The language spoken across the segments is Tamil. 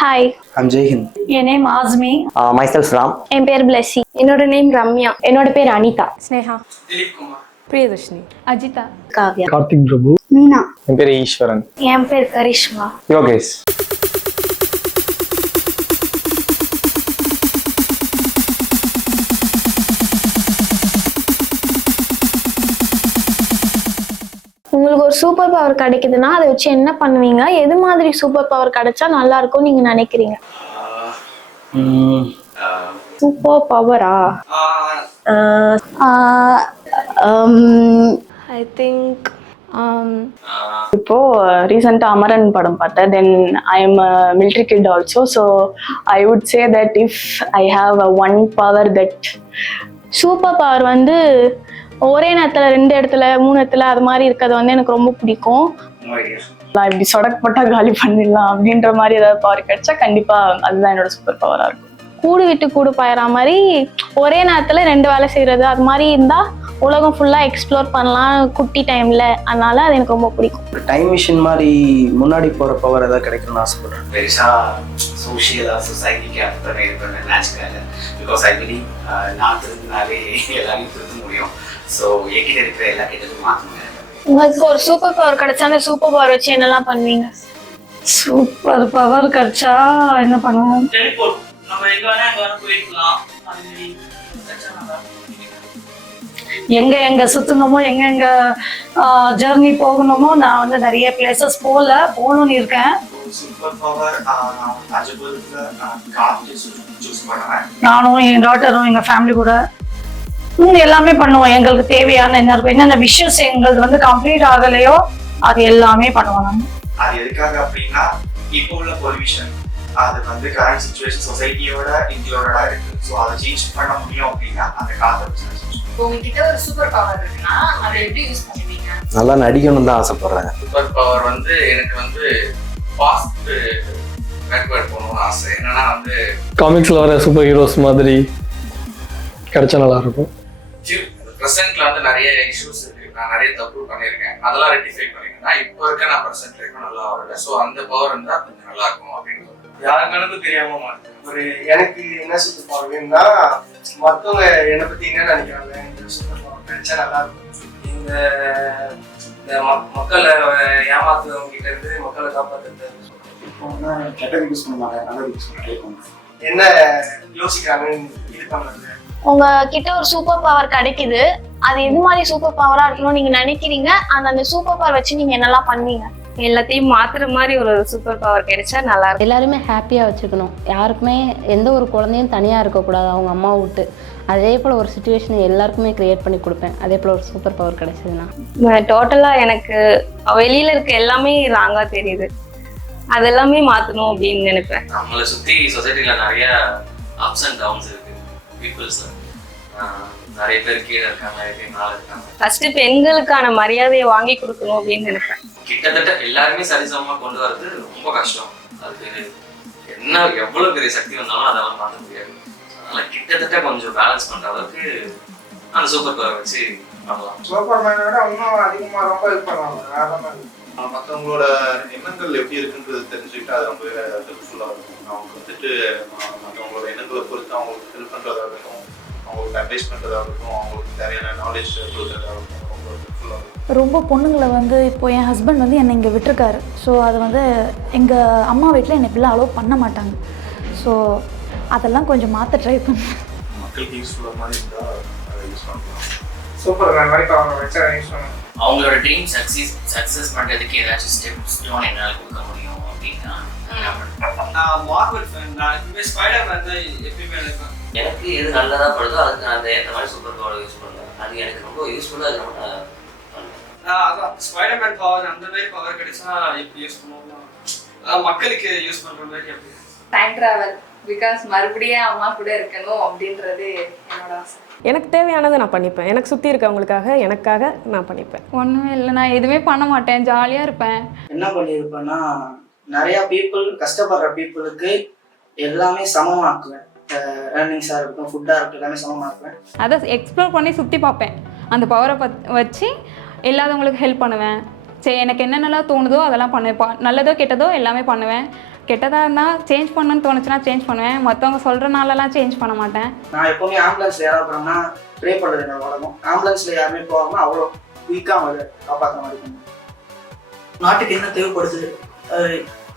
Hi, I'm Jai Hind. என் நேம் ஆஸ்மி. myself Ram. என் பேர் பிளெஸி. என்னோட நேம் ரம்யா. என்னோட பேர் அனிதா. ஸ்னேகா. திலீப் குமார். பிரியதர்ஷினி. அஜிதா. காவ்யா. Karthik Prabhu. மீனா. என் பேர் ஈஸ்வரன். என் பேர் கரிஷ்மா. யோகேஷ். உங்களுக்கு ஒரு சூப்பர் பவர் கிடைக்குதுன்னா அதை வச்சு என்ன பண்ணுவீங்க? எது மாதிரி சூப்பர் பவர் கிடைச்சா நல்லா இருக்கும் நீங்க நினைக்கிறீங்க? சூப்பர் பவரா? ஐ திங்க் இப்போ ரீசெண்டாக அமரன் படம் பார்த்தேன். Then I am military kid also. So I would say that if I have one power that super power வந்து ஒரே நேரத்துல 2 இடத்துல 3 இடத்துல அது மாதிரி இருக்கிறது வந்து எனக்கு ரொம்ப பிடிக்கும். நான் இப்படி சொடக்கப்பட்டா காலி பண்ணிடலாம் அப்படின்ற மாதிரி ஏதாவது பவர் கிடைச்சா கண்டிப்பா அதுதான் என்னோட சூப்பர் பவரா இருக்கும். கூடு விட்டு கூடு பாயற மாதிரி ஒரே நேரத்துல 2 வேலை செய்யறது அது மாதிரி இருந்தா உலகம் ஃபுல்லா எக்ஸ்ப்ளோர் பண்ணலாம் குட்டி டைம்ல. அதனால அது எனக்கு ரொம்ப பிடிக்கும். ஒரு டைம் மிஷின் மாதிரி முன்னாடி போற பவர் ஏதாவது கிடைக்கணும்னு ஆசைப்படுறேன். பெருசா சோஷியலா சொசைட்டிக்கு அப்புறம் இருக்கிற நேச்சுரல் பிகாஸ் ஐ பிலீவ் நான் திருந்தினாலே எல்லாரையும் திருத்த முடியும். ஸோ என்கிட்ட இருக்கிற எல்லா கிட்டதும் மாற்ற முடியாது. உங்களுக்கு ஒரு சூப்பர் பவர் கிடைச்சா அந்த சூப்பர் பவர் வச்சு என்னெல்லாம் பண்ணுவீங்க? சூப்பர் பவர் கிடைச்சா என்ன பண்ணுவோம்? டெலிபோர்ட் நம்ம எங்க வேணா அங்க வேணா போயிக்கலாம். அது மாதிரி கிடைச்சா நல்லா இருக்கும். எங்க சுத்தணுமோ எங்க ஜர்னி போகணுமோ நான் வந்து நிறைய பிளேசஸ் போகணும்னு இருக்கேன். சூப்பர் பவர் அஜபுல்ல காத்து சூஸ் பண்ணுவேன். நானும் என் டாட்டரும் எங்க ஃபேமிலி கூட எல்லாமே பண்ணுவோம். எங்களுக்கு தேவையான என்ன இருக்கும், என்னென்ன விஷயஸ் எங்களுக்கு வந்து கம்ப்ளீட் ஆகலையோ அது எல்லாமே பண்ணுவோம். நம்ம அது எதுக்காக அப்படின்னா இப்போ உள்ள பொல்யூஷன் அது வந்து கரண்ட் சிச்சுவேஷன் சொசைட்டியோட இந்தியோட இருக்கு. ஸோ அதை சேஞ்ச் பண்ண முடியும் அப்படின்னா அந்த காத்தை உங்ககிட்ட ஒரு சூப்பர் பவர் இருக்குன்னா அதை எப்படி யூஸ் பண்ணுவீங்க? நல்லா நடிக்கணும்னு தான் ஆசைப்படுறேன். சூப்பர் பவர் வந்து எனக்கு வந்து ஃபாஸ்ட் பேக்வேர்ட் போகணும்னு ஆசை. என்னன்னா வந்து காமிக்ஸ்ல வர சூப்பர் ஹீரோஸ் மாதிரி கிடைச்சா நல்லா இருக்கும். ப்ரெசென்ட்ல வந்து நிறைய இஷ்யூஸ் இருக்கு. நான் நிறைய தப்பு பண்ணியிருக்கேன். அதெல்லாம் ரெக்டிஃபை பண்ணிருக்கேன். நான் இப்போ இருக்க நான் ப்ரெசென்ட்ல இருக்க நல்லா வரல. ஸோ அந்த பவர் இருந்தா கொஞ்சம் நல்லா இருக்கும் அப்படின்னு யாருக்கானது தெரியாம மாட்டேன். ஒரு எனக்கு என்ன சூப்பர் பவர் வேணும்னா மற்றவங்க என்னை பத்தி என்ன நினைக்கிறாங்க, இந்த சூப்பர் பவர் கிடைச்சா நல்லா இருக்கும். இந்த மக்களை ஏமாத்துறவங்க கிட்ட இருந்து மக்களை காப்பாற்றுறது. கெட்டது யூஸ் பண்ண மாட்டேன், நல்லது யூஸ் பண்ண என்ன யோசிக்கிறாங்கன்னு இது பண்றது. உங்க கிட்ட ஒரு சூப்பர் பவர் கிடைக்குது, அது எது மாதிரி சூப்பர் பவரா இருக்கணும்னு நீங்க நினைக்கிறீங்க? அந்த சூப்பர் பவர் வச்சு நீங்க என்னெல்லாம் பண்ணுவீங்க? எல்லாத்தையும் மாத்துற மாதிரி ஒரு சூப்பர் பவர் கிடைச்சா நல்லா இருக்கும். எல்லாருமே ஹாப்பியாக வச்சுக்கணும். யாருக்குமே எந்த ஒரு குழந்தையும் தனியாக இருக்கக்கூடாது அவங்க அம்மா விட்டு. அதே போல் ஒரு சுச்சுவேஷனை எல்லாருக்குமே க்ரியேட் பண்ணி கொடுப்பேன். அதே போல் ஒரு சூப்பர் பவர் கிடைச்சதுன்னா டோட்டலா எனக்கு வெளியில இருக்க எல்லாமே ராங்கா தெரியுது. அதெல்லாமே மாத்தணும் அப்படின்னு நினைப்பேன். நம்மளை சுத்தி சொசைட்டில நிறைய அப்ஸ் அண்ட் டவுன்ஸ் இருக்கு. பீப்புள்ஸ்ல நிறைய பேர் கீழே இருக்காங்க, நிறைய பேர் மேல இருக்காங்க. ஃபர்ஸ்ட் பெண்களுக்கான மரியாதையை வாங்கி கொடுக்கணும் அப்படின்னு நினைப்பேன். கிட்டத்தட்ட எல்லாருமே சரிசமமா கொண்டு வரது ரொம்ப கஷ்டம். அதுக்கு என்ன எவ்வளவு பெரிய சக்தி வந்தாலும் அதெல்லாம் மாற்ற முடியாது. அதனால கிட்டத்தட்ட கொஞ்சம் பேலன்ஸ் பண்ற அளவுக்கு அந்த சூப்பர் பவர் வச்சு பண்ணலாம். சூப்பர் மேனோட இன்னும் அதிகமா ரொம்ப இது பண்ணுவாங்க. வேற மாதிரி மற்றவங்களோட எண்ணங்கள் எப்படி இருக்குன்றது தெரிஞ்சுக்கிட்டு அது ரொம்ப ஹெல்ப்ஃபுல்லாக இருக்கும். அவங்க வந்துட்டு மற்றவங்களோட எண்ணங்களை பொறுத்து அவங்களுக்கு ஹெல்ப் பண்ணுறதாகட்டும், அவங்களுக்கு அட்வைஸ் பண்ணுறதாகட்டும், அவங்களுக்கு தேவையான நாலேஜ் கொடுக்குறதாகட்டும் ரொம்ப ஹெல்ப்ஃபுல்லாக இருக்கும். ரொம்ப பொண்ணுங்களை வந்து இப்போ என் ஹஸ்பண்ட் வந்து என்னை இங்கே விட்டுருக்காரு. ஸோ அது வந்து எங்கள் அம்மா வீட்டில் என்னை இப்படிலாம் அலோவ் பண்ண மாட்டாங்க. ஸோ அதெல்லாம் கொஞ்சம் மாற்ற ட்ரை பண்ணுவேன். மக்களுக்கு யூஸ்ஃபுல்லாக மாதிரி இருந்தால் அதை யூஸ் பண்ணலாம். சூப்பர் மேன் மாதிரி அவங்க வச்சா யூஸ் பண்ணுவாங்க. அவங்களோட ட்ரீம் சக்சஸ் பண்றதுக்கு ஏதாச்சும் ஸ்டெப் ஸ்டோன் என்னால் கொடுக்க முடியும் அப்படின்னா நான் மார்வல் ஃபேன். நான் எப்பவுமே ஸ்பைடர் மேன் தான் எப்பயுமே நினைப்பேன். எனக்கு எது நல்லதா படுதோ அதுக்கு நான் அந்த ஏற்ற மாதிரி சூப்பர் பவர் யூஸ் பண்ணுவேன். அது எனக்கு ரொம்ப யூஸ்ஃபுல்லாக இருக்கணும். அதான் ஸ்பைடர் மேன் பவர் அந்த மாதிரி பவர் கிடைச்சா எப்படி யூஸ் பண்ணுவோம், மக்களுக்கு யூஸ் பண்ற மாதிரி. எப்படி டைம் டிராவல், பிகாஸ் மறுபடியும் அம்மா கூட இருக்கணும் அப்படின்றது என்னோட ஆசை. எனக்கு தேவையானதை நான் பண்ணிப்பேன். எனக்கு சுற்றி இருக்கவங்களுக்காக எனக்காக நான் பண்ணிப்பேன். ஒன்றுமே இல்லை, நான் எதுவுமே பண்ண மாட்டேன், ஜாலியாக இருப்பேன். என்ன பண்ணியிருப்பேன்னா நிறைய பீப்புள் கஷ்டப்படுற பீப்புளுக்கு எல்லாமே சமமாக்குவேன். ஏர்னிங்ஸாக இருக்கட்டும், ஃபுட்டாக இருக்கட்டும், எல்லாமே சமமாக்குவேன். அதை எக்ஸ்ப்ளோர் பண்ணி சுற்றி பார்ப்பேன். அந்த பவரை வச்சு இல்லாதவங்களுக்கு ஹெல்ப் பண்ணுவேன். சரி, எனக்கு என்னென்னலாம் தோணுதோ அதெல்லாம் பண்ணுவேன். நல்லதோ கெட்டதோ எல்லாமே பண்ணுவேன். கெட்டதாக இருந்தால் சேஞ்ச் பண்ணணும்னு தோணுச்சுன்னா சேஞ்ச் பண்ணுவேன். மற்றவங்க சொல்கிறனாலலாம் சேஞ்ச் பண்ண மாட்டேன். நான் எப்போவுமே ஆம்புலன்ஸில் யாராவது போகிறோம்னா ப்ரே பண்ணுறது என்னோட வழக்கம். ஆம்புலன்ஸில் யாருமே போகாமல் அவ்வளோ குயிக்காக அவங்க காப்பாற்ற மாதிரி பண்ணும். நாட்டுக்கு என்ன தேவைப்படுது,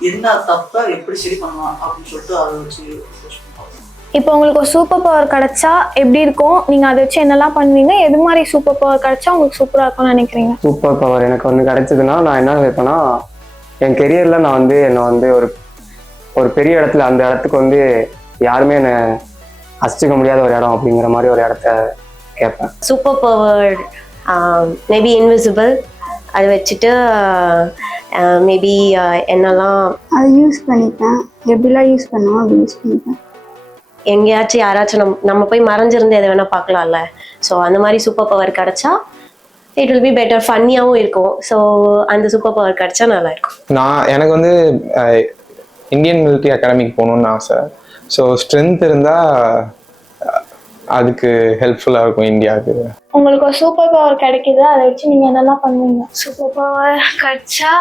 என்ன தப்பை எப்படி சரி பண்ணலாம் அப்படின்னு சொல்லிட்டு அதை வச்சு. இப்போ உங்களுக்கு ஒரு சூப்பர் பவர் கிடைச்சா எப்படி இருக்கும்? நீங்கள் அதை வச்சு என்னெல்லாம் பண்ணுவீங்க? எது மாதிரி சூப்பர் பவர் கிடைச்சா உங்களுக்கு சூப்பராக இருக்கும்னு நினைக்கிறீங்க? சூப்பர் பவர் எனக்கு ஒன்று கிடைச்சதுன்னா நான் என்ன நினைப்பேன்னா, என் கெரியரில் நான் வந்து என்னை வந்து ஒரு பெரிய இடத்துல, அந்த இடத்துக்கு வந்து யாருமே என்னை அசிச்சிக்க முடியாத ஒரு இடம் அப்படிங்கிற மாதிரி ஒரு இடத்த கேட்பேன். Super power maybe invisible. அதை வச்சுட்டு மேபி என்னெல்லாம் அதை யூஸ் பண்ணிப்பேன். எப்படிலாம் யூஸ் பண்ணுவோம் அப்படி யூஸ் பண்ணிப்பேன். எங்கேயாச்சும் யாராச்சும் நம்ம போய் மறைஞ்சிருந்து எதை வேணால் பார்க்கலாம்ல. ஸோ அந்த மாதிரி சூப்பர் பவர் கிடச்சா இட் வில் பி பெட்டர், ஃபன்னியாகவும் இருக்கும். ஸோ அந்த சூப்பர் பவர் கிடச்சா நல்லா இருக்கும். எனக்கு வந்து இந்தியன் மிலிட்ரி அகாடமிக்கு போகணுன்னு ஆசை. ஸோ ஸ்ட்ரென்த் இருந்தால் அதுக்கு ஹெல்ப்ஃபுல்லாக இருக்கும் இந்தியாவுக்கு. உங்களுக்கு ஒரு சூப்பர் பவர் கிடைக்குது, அதை வச்சு நீங்கள் என்னெல்லாம் பண்ணுவீங்க? சூப்பர் பவர் கிடைச்சா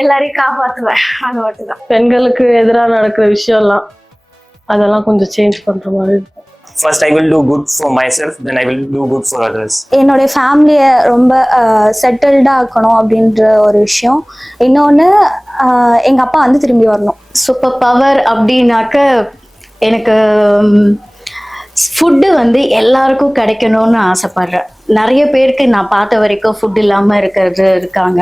எல்லாரையும் காப்பாற்றுவேன், அது மட்டும் தான். பெண்களுக்கு எதிராக நடக்கிற விஷயம்லாம் அதெல்லாம் கொஞ்சம் சேஞ்ச் பண்ணுற மாதிரி இருக்கும். First I will do good for myself, then I will do good for others. என்னுடைய ஃபேமிலியை ரொம்ப செட்டில்டாக ஆக்கணும் அப்படின்ற ஒரு விஷயம். இன்னொன்று எங்கள் அப்பா வந்து திரும்பி வரணும். சூப்பர் பவர் அப்படின்னாக்க எனக்கு ஃபுட்டு வந்து எல்லாருக்கும் கிடைக்கணும்னு ஆசைப்படுறேன். நிறைய பேருக்கு நான் பார்த்த வரைக்கும் ஃபுட் இல்லாமல் இருக்காங்க.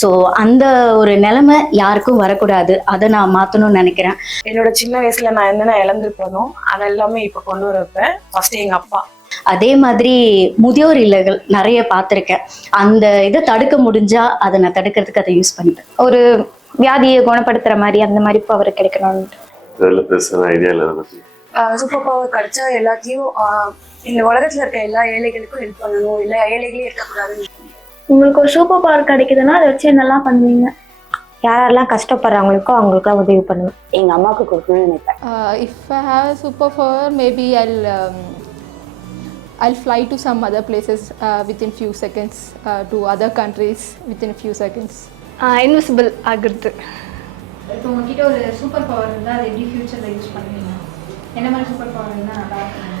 ஸோ அந்த ஒரு நிலைமை யாருக்கும் வரக்கூடாது, அதை நான் மாற்றணும்னு நினைக்கிறேன். என்னோட சின்ன வயசுல நான் என்னென்ன இழந்துருப்பேனோ அதெல்லாமே இப்போ கொண்டு வரப்பேன். ஃபர்ஸ்ட் எங்கள் அப்பா. அதே மாதிரி முதியோர் இல்லங்கள் நிறைய பார்த்துருக்கேன். அந்த இதை தடுக்க முடிஞ்சா அதை நான் தடுக்கிறதுக்கு அதை யூஸ் பண்ணிப்பேன். ஒரு வியாதியை குணப்படுத்துகிற மாதிரி அந்த மாதிரி பவர் கிடைக்கணும்னு ஐடியா இல்லை. சூப்பர் பவர் கிடைச்சா எல்லாத்தையும் இந்த உலகத்துல இருக்க எல்லா ஏழைகளுக்கும் ஹெல்ப் பண்ணணும், இல்லை ஏழைகளே இருக்கக்கூடாதுன்னு. உங்களுக்கு ஒரு சூப்பர் பவர் கிடைக்குதுன்னா அதை வச்சு என்னெல்லாம் பண்ணுவீங்க? யாரெல்லாம் கஷ்டப்படுறாங்களுக்கோ அவங்களுக்குலாம் உதவி பண்ணுவேன். எங்கள் அம்மாவுக்கு கொடுக்கணும்னு நினைப்பேன். If I have super power maybe I'll fly to some other places within few seconds, to other countries within few seconds. Invisible ஆகுறது. இப்போ உங்ககிட்ட ஒரு சூப்பர் பவர் இருந்தால் அதை எப்படி ஃபியூச்சரில் யூஸ் பண்ணுவீங்க? என்ன மாதிரி சூப்பர் பவர் இருந்தால் நல்லா இருக்கும்?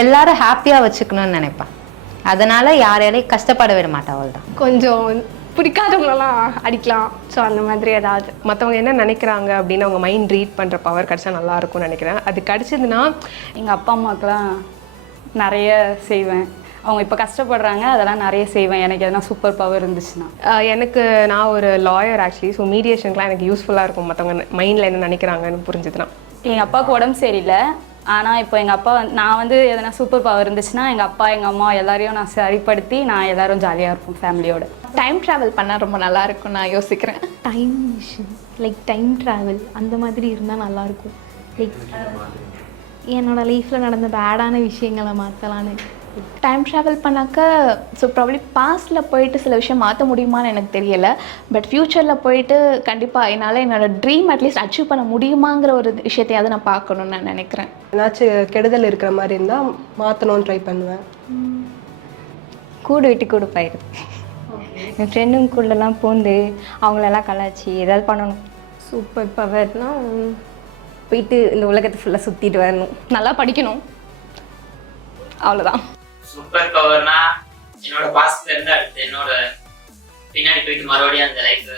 எல்லாரும் ஹாப்பியாக வச்சுக்கணும்னு நினைப்பேன். அதனால் யாரையும் கஷ்டப்பட விட மாட்டேன். அவள் தான் கொஞ்சம் பிடிக்காதவங்களெல்லாம் அடிக்கலாம். ஸோ அந்த மாதிரி ஏதாவது மற்றவங்க என்ன நினைக்கிறாங்க அப்படின்னு அவங்க மைண்ட் ரீட் பண்ணுற பவர் கிடச்சா நல்லா இருக்கும்னு நினைக்கிறேன். அது கிடச்சிதுன்னா எங்கள் அப்பா அம்மாவுக்குலாம் நிறைய செய்வேன். அவங்க இப்போ கஷ்டப்படுறாங்க, அதெல்லாம் நிறைய செய்வேன் எனக்கு எதனா சூப்பர் பவர் இருந்துச்சுன்னா. நான் ஒரு லாயர் ஆக்சுவலி. ஸோ மீடியேஷனுக்குலாம் எனக்கு யூஸ்ஃபுல்லாக இருக்கும் மற்றவங்க மைண்டில் என்ன நினைக்கிறாங்கன்னு புரிஞ்சுதுன்னா. எங்கள் அப்பாவுக்கு உடம்பு சரியில்லை, ஆனால் இப்போ எங்கள் அப்பா நான் வந்து எதனா சூப்பர் பவர் இருந்துச்சுன்னா எங்கள் அப்பா எங்கள் அம்மா எல்லாரையும் நான் சரிப்படுத்தி நான் எல்லோரும் ஜாலியாக இருப்போம் ஃபேமிலியோட. டைம் ட்ராவல் பண்ணால் ரொம்ப நல்லா இருக்கும் நான் யோசிக்கிறேன். Time machine like time travel அந்த மாதிரி இருந்தால் நல்லாயிருக்கும். லைக் என்னோடய லைஃப்பில் நடந்த பேடான விஷயங்களை மாற்றலான்னு. டைம் ட்ராவல் பண்ணாக்க ஸோ ப்ராப்ளி பாஸ்டில் போயிட்டு சில விஷயம் மாற்ற முடியுமான்னு எனக்கு தெரியலை. பட் ஃப்யூச்சரில் போயிட்டு கண்டிப்பாக என்னால் என்னோடய ட்ரீம் அட்லீஸ்ட் அச்சீவ் பண்ண முடியுமாங்கிற ஒரு விஷயத்தையாவது நான் பார்க்கணுன்னு நான் நினைக்கிறேன். ஏதாச்சும் கெடுதல் இருக்கிற மாதிரி இருந்தால் மாற்றணும்னு ட்ரை பண்ணுவேன். கூடு விட்டு கூடு போயிடுது. என் ஃப்ரெண்டுக்குள்ளெல்லாம் பூந்து அவங்களெல்லாம் கலாச்சி ஏதாவது பண்ணணும். சூப்பர் பவர்னால் போயிட்டு இந்த உலகத்தை ஃபுல்லாக சுற்றிட்டு வரணும், நல்லா படிக்கணும், அவ்வளோதான். சூப்பர் பவர்னா என்னோட பாஸ்ட்ல இருந்து அடுத்து என்னோட பின்னாடி போயிட்டு மறுபடியும் அந்த லைஃப்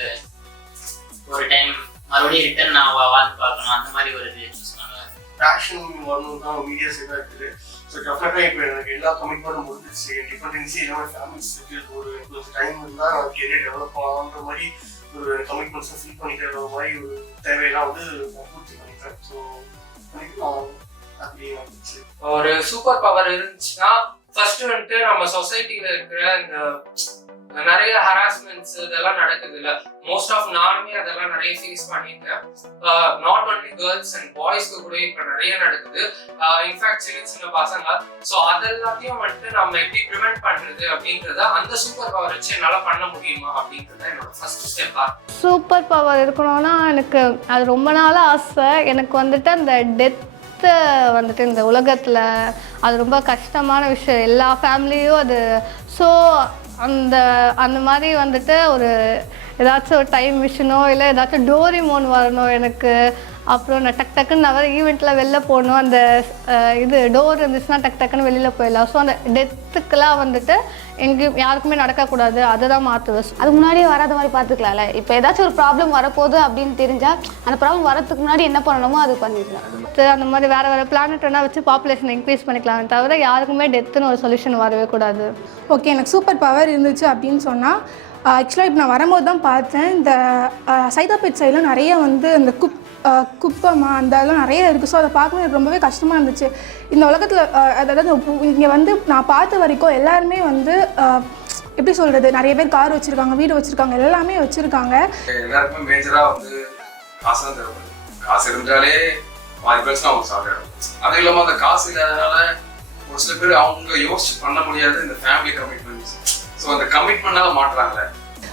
ஒரு டைம் மறுபடியும் ரிட்டர்ன் நான் வாழ்ந்து பார்க்கணும், அந்த மாதிரி ஒரு இது சூஸ் பண்ணுவேன். பேஷன் வரணும் தான் மீடியா சைடாக இருக்குது. ஸோ டெஃபினட்டாக இப்போ எனக்கு எல்லா கமிட்மெண்ட்டும் முடிஞ்சிச்சு. டிபெண்டன்சி எல்லாமே ஃபேமிலி செட்டில் ஒரு டைம் இருந்தால் நான் கெரியர் டெவலப் ஆகணுன்ற மாதிரி ஒரு கமிட்மெண்ட்ஸை ஃபில் பண்ணிக்கிற மாதிரி ஒரு தேவையெல்லாம் வந்து நான் பூர்த்தி பண்ணிக்கிறேன். ஸோ நான் அப்படியே வந்துச்சு. ஒரு சூப்பர் பவர் இருந்துச்சுன்னா ஃபர்ஸ்ட் வந்துட்டு நம்ம சொசைட்டில இருக்கிற இந்த நிறைய ஹராஸ்மெண்ட்ஸ் இதெல்லாம் நடக்குது இல்ல, மோஸ்ட் ஆஃப் நானுமே அதெல்லாம் நிறைய ஃபேஸ் பண்ணியிருக்கேன். நாட் ஒன்லி கேர்ள்ஸ் அண்ட் பாய்ஸ்க்கு கூட இப்ப நிறைய நடக்குது. இன்ஃபேக்ட் சின்ன சின்ன பசங்க. ஸோ அதெல்லாத்தையும் வந்துட்டு நம்ம எப்படி ப்ரிவென்ட் பண்றது அப்படின்றத அந்த சூப்பர் பவர் வச்சு என்னால பண்ண முடியுமா அப்படின்றத என்னோட ஃபர்ஸ்ட் ஸ்டெப்பா. சூப்பர் பவர் இருக்கணும்னா எனக்கு அது ரொம்ப நாள் ஆசை. எனக்கு வந்துட்டு அந்த டெத்தை வந்துட்டு இந்த உலகத்தில் அது ரொம்ப கஷ்டமான விஷயம், எல்லா ஃபேமிலியும் அது. ஸோ அந்த மாதிரி வந்துட்டு ஒரு ஏதாச்சும் ஒரு டைம் மிஷினோ இல்லை ஏதாச்சும் டோரிமோன் வரணும் எனக்கு. அப்புறம் நான் டக்குன்னு நான் வேறு ஈவெண்ட்டில் வெளில போகணும், அந்த இது டோர் இருந்துச்சுன்னா டக்குன்னு வெளியில் போயிடலாம். ஸோ அந்த டெத்துக்கெல்லாம் வந்துட்டு எங்கேயும் யாருக்குமே நடக்கக்கூடாது, அதை தான் மாற்றுவேன். அது முன்னாடியே வராத மாதிரி பார்த்துக்கலாம்ல. இப்போ ஏதாச்சும் ஒரு ப்ராப்ளம் வரப்போகுது அப்படின்னு தெரிஞ்சால் அந்த ப்ராப்ளம் வரதுக்கு முன்னாடி என்ன பண்ணணுமோ அது பண்ணிக்கலாம். அந்த மாதிரி வேறு பிளானட் வேணால் வச்சு பாப்புலேஷன் இன்க்ரீஸ் பண்ணிக்கலாம், தவிர யாருக்குமே டெத்துன்னு ஒரு சொல்யூஷன் வரவே கூடாது. ஓகே, எனக்கு சூப்பர் பவர் இருந்துச்சு அப்படின்னு சொன்னால் ஆக்சுவலாக இப்போ நான் வரும்போது தான் பார்த்தேன், இந்த சைதாப்பேட் சைடில் நிறைய வந்து இந்த குப்பமா அந்த அதெல்லாம் நிறைய இருக்குது. ஸோ அதை பார்க்கும்போது எனக்கு ரொம்பவே கஷ்டமாக இருந்துச்சு. இந்த உலகத்தில் அதாவது இங்கே வந்து நான் பார்த்த வரைக்கும் எல்லாருமே வந்து எப்படி சொல்கிறது, நிறைய பேர் கார் வச்சுருக்காங்க, வீடு வச்சுருக்காங்க, எல்லாமே வச்சுருக்காங்க. எல்லாருக்குமே மேஜராக வந்து காசு தான் தேவைப்படுது. காசு இருந்தாலே பாதி பிரச்சனை அவங்க சாப்பிடும். அதுவும் இல்லாமல் அந்த காசு இல்லாதனால ஒரு சில பேர் அவங்க யோசிச்சு பண்ண முடியாது இந்த ஃபேமிலி கமிட்மெண்ட்ஸ். ஸோ அந்த கமிட்மெண்ட்னால மாட்டுறாங்களே.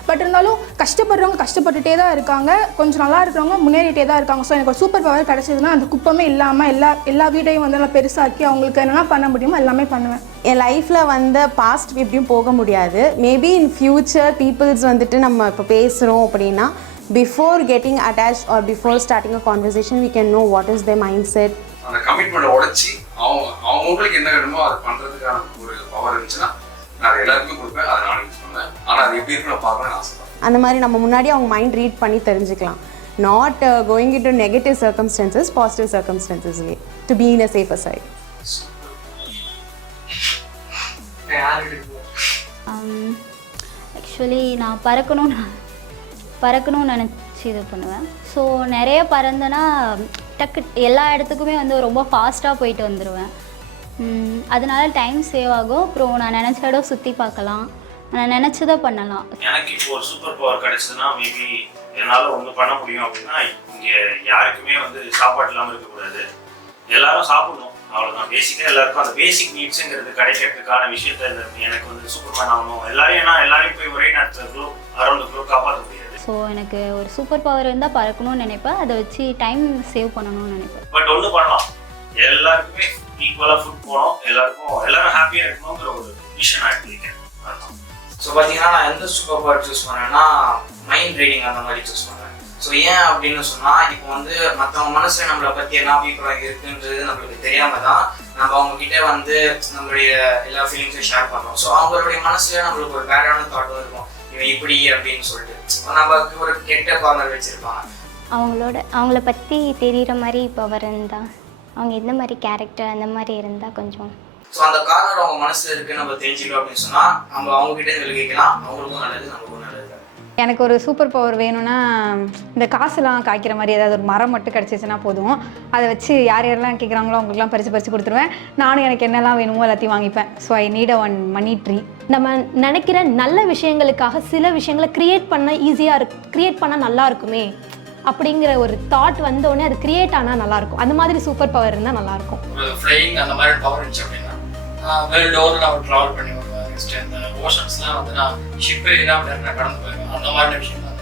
பட் இருந்தாலும் கஷ்டப்படுறவங்க கஷ்டப்பட்டுட்டே தான் இருக்காங்க, கொஞ்சம் நல்லா இருக்கிறவங்க முன்னேறிட்டே தான் இருக்காங்க. ஸோ எனக்கு ஒரு சூப்பர் பவர் கிடச்சதுன்னா அந்த குப்பமே இல்லாமல் எல்லா வீட்டையும் வந்து நல்லா பெருசாக்கி அவங்களுக்கு என்னென்ன பண்ண முடியுமோ எல்லாமே பண்ணுவேன். என் லைஃப்பில் வந்து பாஸ்ட் எப்படியும் போக முடியாது. மேபி இன் ஃப்யூச்சர் பீப்புள்ஸ் வந்துட்டு நம்ம இப்போ பேசுகிறோம் அப்படின்னா before getting attach or before starting a conversation we can know what is the mindset. அந்த கமிட்மெண்ட்டை உடச்சி அவங்களுக்கு என்ன வேணுமோ அதை பண்ணுறதுக்கான ஒரு பவர் இருந்துச்சுன்னா நான் எல்லாருக்குமே கொடுப்பேன், அதை நான் யூஸ் பண்ணுவேன். ஆனால் அது எப்படி இருக்குன்னு பார்க்கணும்னு ஆசைப்படுறேன். அந்த மாதிரி நம்ம முன்னாடி அவங்க மைண்ட் ரீட் பண்ணி தெரிஞ்சுக்கலாம். Not going in to negative circumstances, positive சர்க்கம்ஸ்டன்சஸ்லேயே to be in a safer side. Actually நான் பறக்கணும்னு நினச்சி இது பண்ணுவேன். ஸோ நிறைய பறந்தேன்னா எல்லா இடத்துக்குமே வந்து ரொம்ப ஃபாஸ்ட்டாக போயிட்டு வந்துடுவேன். அதனால டைம் சேவ் ஆகும். அப்புறம் நான் நினச்ச இடம் சுற்றி பார்க்கலாம், நான் நினச்சதை பண்ணலாம். எனக்கு இப்போ ஒரு சூப்பர் பவர் கிடைச்சதுன்னா மேபி என்னால் ஒன்று பண்ண முடியும் அப்படின்னா, இங்கே யாருக்குமே வந்து சாப்பாடு இல்லாமல் இருக்கக்கூடாது, எல்லாரும் சாப்பிடணும், அவ்வளோதான். பேசிக்காக எல்லாருக்கும் அந்த பேசிக் நீட்ஸுங்கிறது கிடைக்கிறதுக்கான விஷயத்த எனக்கு வந்து சூப்பர்மேன் ஆகணும். எல்லாரையும் போய் ஒரே நேரத்தில் அரௌண்ட் குரூப் காப்பாற்ற முடியாது. ஸோ எனக்கு ஒரு சூப்பர் பவர் இருந்தால் பறக்கணும்னு நினைப்பேன், அதை வச்சு டைம் சேவ் பண்ணணும்னு நினைப்பேன். பட் ஒன்று பண்ணலாம், எல்லாருக்குமே ஈக்குவலாக ஃபுட் போகணும், எல்லாரும் ஹாப்பியாக இருக்கணுங்கிற ஒரு விஷயம் நான் எடுத்துக்கிறேன். ஸோ பார்த்தீங்கன்னா நான் எந்த சூப்பர் பவர் சூஸ் பண்ணேன்னா மைண்ட் ரீடிங் அந்த மாதிரி சூஸ் பண்ணுறேன். ஸோ ஏன் அப்படின்னு சொன்னால் இப்போ வந்து மற்றவங்க மனசில் நம்மளை பற்றி என்ன அபிப்பிராயம் இருக்குன்றது நம்மளுக்கு தெரியாமல் தான் நம்ம அவங்கக்கிட்ட வந்து நம்மளுடைய எல்லா ஃபீலிங்ஸையும் ஷேர் பண்ணுறோம். ஸோ அவங்களுடைய மனசில் நம்மளுக்கு ஒரு பேடான தாட்டும் இருக்கும், இவன் இப்படி அப்படின்னு சொல்லிட்டு நமக்கு ஒரு கெட்ட கார்னர் வச்சுருப்பாங்க. அவங்கள பற்றி தெரிகிற மாதிரி பவர் இருந்தால், அவங்க எந்த மாதிரி கேரக்டர் அந்த மாதிரி இருந்தால் கொஞ்சம். ஸோ அந்த கார்னர் அவங்க மனசில் இருக்குன்னு நம்ம தெரிஞ்சுக்கிறோம் அப்படின்னு சொன்னால் நம்ம அவங்ககிட்ட விலகிக்கலாம், அவங்களுக்கும் நல்லது நமக்கும் நல்லது. எனக்கு ஒரு சூப்பர் பவர் வேணும்னா இந்த காசுலாம் காய்க்கிற மாதிரி ஏதாவது ஒரு மரம் மட்டும் கிடச்சிச்சுன்னா போதும், அதை வச்சு யார் யாரெல்லாம் கேட்குறாங்களோ அவங்களுக்குலாம் பறித்து கொடுத்துருவேன். நானும் எனக்கு என்னெல்லாம் வேணுமோ எல்லாத்தையும் வாங்கிப்பேன். So I need one money tree. நம்ம நினைக்கிற நல்ல விஷயங்களுக்காக சில விஷயங்களை க்ரியேட் பண்ணால் நல்லா இருக்குமே அப்படிங்கிற ஒரு தாட் வந்தோடனே அது கிரியேட் ஆனால் நல்லாயிருக்கும். அந்த மாதிரி சூப்பர் பவர் இருந்தால் நல்லாயிருக்கும். ஒரு ஃப்ளையிங் அந்த மாதிரி பவர் இருந்துச்சு அப்படின்னா வேர்ல்டு ஓவரில் நான் ட்ராவல் பண்ணி வருவேன். நெக்ஸ்ட் இந்த ஓஷன்ஸ்லாம் வந்து நான் ஷிப்பே இல்லாமல் நான் கடந்து போயிடுவேன். அந்த மாதிரி விஷயம் தான்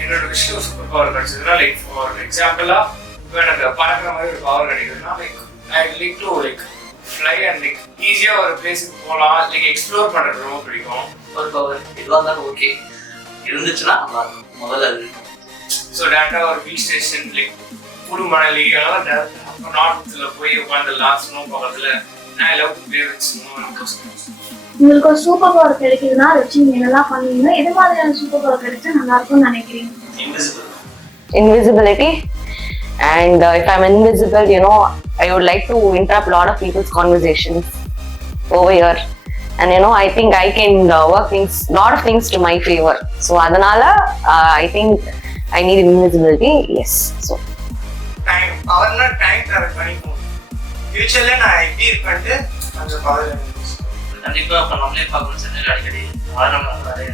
என்னோட விஷயம் சூப்பர் பவர் கிடைச்சதுன்னா, லைக் ஃபார் எக்ஸாம்பிளாக இப்போ எனக்கு பறக்கிற மாதிரி ஒரு பவர் கிடைக்குதுன்னா, like I like to like fly and like ஈஸியாக ஒரு பிளேஸுக்கு போகலாம், லைக் எக்ஸ்ப்ளோர் பண்ணுறது ரொம்ப பிடிக்கும். ஒரு பவர் எதுவாக இருந்தாலும் ஓகே இருந்துச்சுன்னா நல்லாயிருக்கும், முதல்ல அது இருக்கும். ஸோ டேரெக்டாக ஒரு பீச் ஸ்டேஷன் லைக் புது மணலி அதெல்லாம் டேரக்டாக நார்த்தில் போய் உட்காந்துடலாம், ஸ்னோ பக்கத்தில். I love to play with snow and ghost. உங்களுக்கு ஒரு சூப்பர் பவர் கிடைக்குதுன்னா அதை வச்சு நீங்கள் என்னெல்லாம் பண்ணுவீங்க? எது மாதிரியான சூப்பர் பவர் கிடைச்சா நல்லா இருக்கும்னு நினைக்கிறீங்க? Invisibility. And if I'm invisible, I would like to interrupt a lot of people's conversations over here. And I think I can work lot of things to my favor. So adanala I think I need invisibility. Yes. So time power na time travel பண்ணிப்போம். ஃபியூச்சர்ல நான் எப்படி இருப்பேன்ட்டு அந்த பவர் கண்டிப்பாக இப்போ நம்மளே பார்க்கணும் சென்னையில் அடிக்கடி அதனால நிறைய.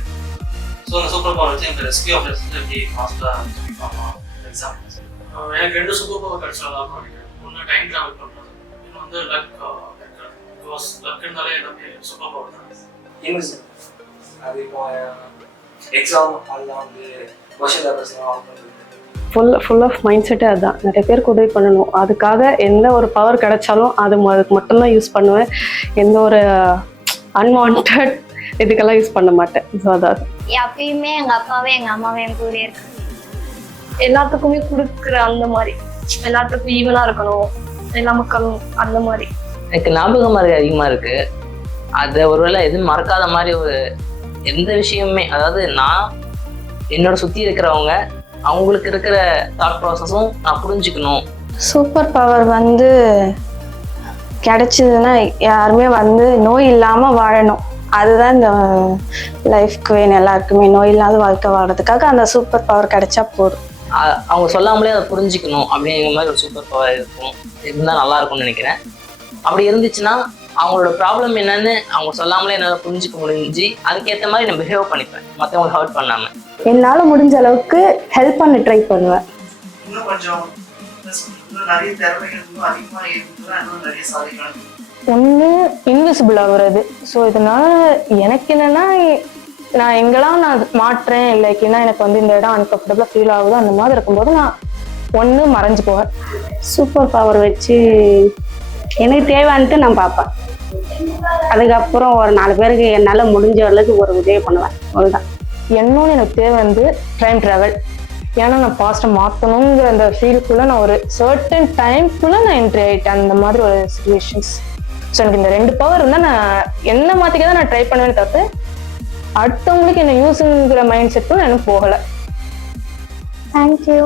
ஸோ அந்த சூப்பர் பவர் வச்சு இந்த ரெஸ்கியூ ஆப்ரேஷன் எப்படி ஃபாஸ்ட்டாக பண்ணலாம். எக்ஸாம்பிள் எனக்கு 2 சூப்பர் பவர் கிடைச்சதா நினைக்கிறேன். ஒன்று டைம் ட்ராவல் பண்ணுறது, இன்னும் வந்து லக் இருந்தாலே எல்லாமே சூப்பர் பவர் தான். இன்விசிபிள் அது இப்போ எக்ஸாம் அதெல்லாம் வந்து கொஷின் பேப்பர்ஸ்லாம் ஃபுல் ஆஃப் மைண்ட் செட்டே அதுதான். நிறைய பேருக்கு உதவி பண்ணணும். அதுக்காக எந்த ஒரு பவர் கிடைச்சாலும் அதுக்கு மட்டும்தான் யூஸ் பண்ணுவேன். எந்த ஒரு அன்வான்ட் இதுக்கெல்லாம் யூஸ் பண்ண மாட்டேன். ஸோ அதான் எப்பயுமே எங்கள் அப்பாவே எங்கள் அம்மாவே என் கூட இருக்கு. எல்லாத்துக்குமே கொடுக்குற அந்த மாதிரி, எல்லாத்துக்கும் ஈவனாக இருக்கணும், எல்லா மக்களும் அந்த மாதிரி. எனக்கு ஞாபகம் மாதிரி அதிகமாக இருக்கு. அதை ஒருவேளை எதுவும் மறக்காத மாதிரி ஒரு எந்த விஷயமுமே, அதாவது நான் என்னோட சுற்றி இருக்கிறவங்க அவங்களுக்கு இருக்கிற தாட் ப்ராசஸும் நான் புரிஞ்சுக்கணும். சூப்பர் பவர் வந்து கிடைச்சதுன்னா யாருமே வந்து நோய் இல்லாமல் வாழணும். அதுதான் இந்த லைஃப்க்கு வேணும். எல்லாருக்குமே நோய் இல்லாத வாழ்க்கை வாழறதுக்காக அந்த சூப்பர் பவர் கிடைச்சா போதும். அவங்க சொல்லாமலே அதை புரிஞ்சுக்கணும் அப்படிங்கிற மாதிரி ஒரு சூப்பர் பவர் இருக்கும், இருந்தால் நல்லா இருக்கும்னு நினைக்கிறேன். அப்படி இருந்துச்சுன்னா அவங்களோட ப்ராப்ளம் என்னன்னு அவங்க சொல்லாமலே என்னால் புரிஞ்சுக்க முடிஞ்சு அதுக்கேற்ற மாதிரி நான் பிஹேவ் பண்ணிப்பேன், மற்றவங்களை ஹர்ட் பண்ணாமல். என்னால் முடிஞ்ச அளவுக்கு ஹெல்ப் பண்ண ட்ரை பண்ணுவேன். இன்னும் கொஞ்சம் நிறைய திறமைகள் இன்னும் அதிகமாக இருக்குதுன்னா இன்னும் நிறைய சாதிக்கலாம். ஒன்று இன்விசிபிள் ஆகுறது. ஸோ இதனால எனக்கு என்னன்னா, நான் எங்கெல்லாம் நான் மாட்டுறேன் இல்லைன்னா எனக்கு வந்து இந்த இடம் அன்கம்ஃபர்டபுளாக ஃபீல் ஆகுதோ அந்த மாதிரி இருக்கும்போது நான் ஒன்று மறைஞ்சு போவேன். சூப்பர் பவர் வச்சு எனக்கு தேவையான்ட்டு நான் பார்ப்பேன். அதுக்கப்புறம் ஒரு 4 பேருக்கு என்னால் முடிஞ்ச அளவுக்கு ஒரு உதவி பண்ணுவேன். அவ்வளோதான். இன்னொன்று எனக்கு தேவை வந்து டைம் ட்ராவல். ஏன்னா நான் பாஸ்ட்டை மாற்றணுங்கிற அந்த ஃபீல்டுக்குள்ளே நான் ஒரு சர்டன் டைம்குள்ளே நான் என்ட்ரி ஆகிட்டேன், அந்த மாதிரி ஒரு சுச்சுவேஷன்ஸ். ஸோ எனக்கு இந்த 2 பவர் இருந்தால் நான் என்ன மாற்றிக்க தான் நான் ட்ரை பண்ணுவேன்னு தவிர்த்து அடுத்தவங்களுக்கு என்ன யூஸுங்கிற மைண்ட் செட்டும் எனக்கு போகலை. தேங்க்யூ.